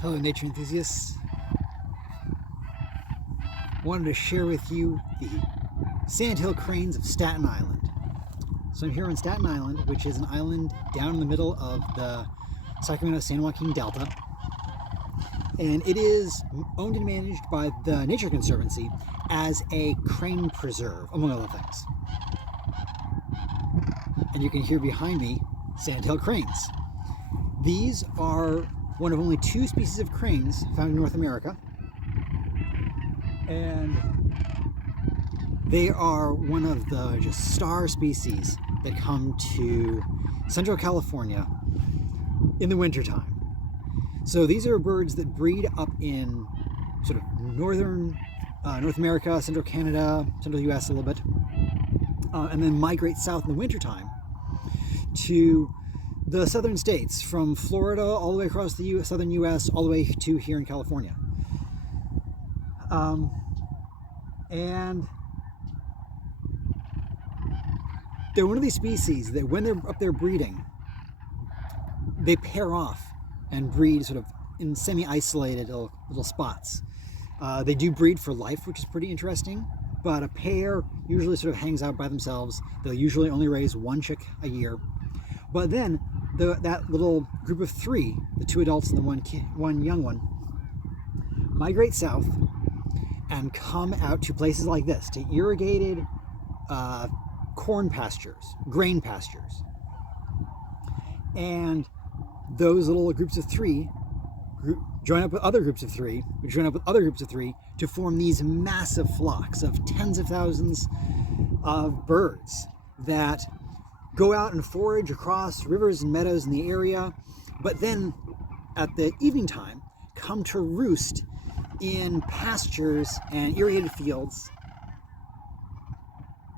Hello nature enthusiasts. Wanted to share with you the Sandhill Cranes of Staten Island. So I'm here on Staten Island, which is an island down in the middle of the Sacramento-San Joaquin Delta. And it is owned and managed by the Nature Conservancy as a crane preserve, among other things. And you can hear behind me Sandhill Cranes. These are one of only 2 species of cranes found in North America. And they are one of the just star species that come to Central California in the wintertime. So these are birds that breed up in sort of northern North America, central Canada, central US a little bit, and then migrate south in the wintertime to the southern states, from Florida all the way across the southern US, all the way to here in California. And they're one of these species that when they're up there breeding, they pair off and breed sort of in semi-isolated little spots. They do breed for life, which is pretty interesting, but a pair usually sort of hangs out by themselves. They'll usually only raise 1 chick a year. But then that little group of 3, the 2 adults and the one young one, migrate south and come out to places like this, to irrigated corn pastures, grain pastures. And those little groups of 3 join up with other groups of 3, which join up with other groups of 3 to form these massive flocks of tens of thousands of birds that go out and forage across rivers and meadows in the area, but then at the evening time come to roost in pastures and irrigated fields.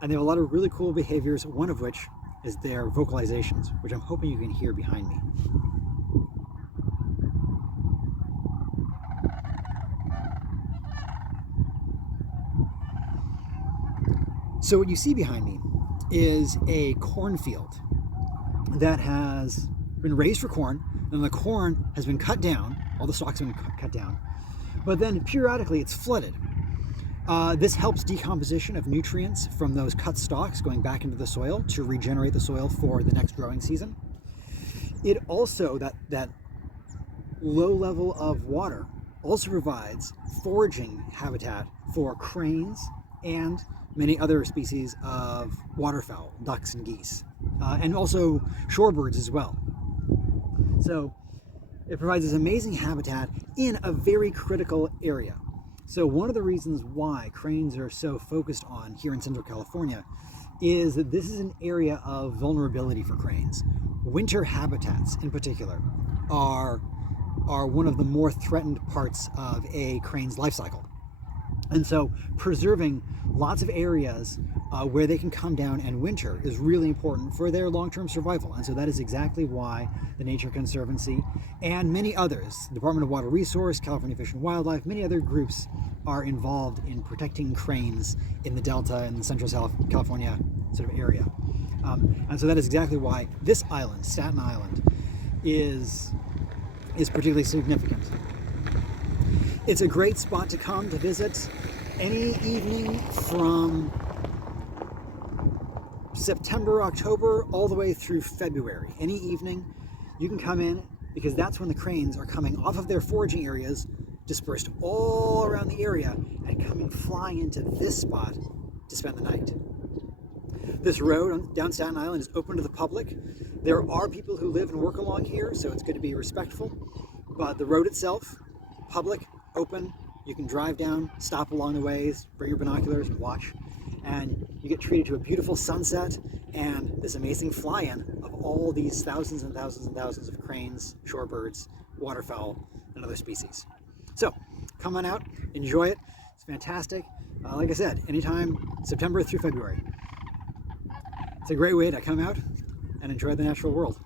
And they have a lot of really cool behaviors, one of which is their vocalizations, which I'm hoping you can hear behind me. So what you see behind me is a cornfield that has been raised for corn, and the corn has been cut down, all the stalks have been cut down, but then periodically it's flooded. This helps decomposition of nutrients from those cut stalks going back into the soil to regenerate the soil for the next growing season. It also, that low level of water also provides foraging habitat for cranes and many other species of waterfowl, ducks and geese, and also shorebirds as well. So it provides this amazing habitat in a very critical area. So one of the reasons why cranes are so focused on here in Central California is that this is an area of vulnerability for cranes. Winter habitats in particular are one of the more threatened parts of a crane's life cycle. And so preserving lots of areas where they can come down and winter is really important for their long-term survival. And so that is exactly why the Nature Conservancy and many others, the Department of Water Resource, California Fish and Wildlife, many other groups are involved in protecting cranes in the Delta and the Central California sort of area. And so that is exactly why this island, Staten Island, is particularly significant. It's a great spot to come to visit any evening from September, October, all the way through February. Any evening you can come in, because that's when the cranes are coming off of their foraging areas, dispersed all around the area, and coming flying into this spot to spend the night. This road down Staten Island is open to the public. There are people who live and work along here, so it's good to be respectful. But the road itself, public, open, you can drive down, stop along the ways, bring your binoculars and watch, and you get treated to a beautiful sunset and this amazing fly-in of all these thousands and thousands and thousands of cranes, shorebirds, waterfowl, and other species. So come on out, enjoy it. It's fantastic. Like I said, anytime September through February. It's a great way to come out and enjoy the natural world.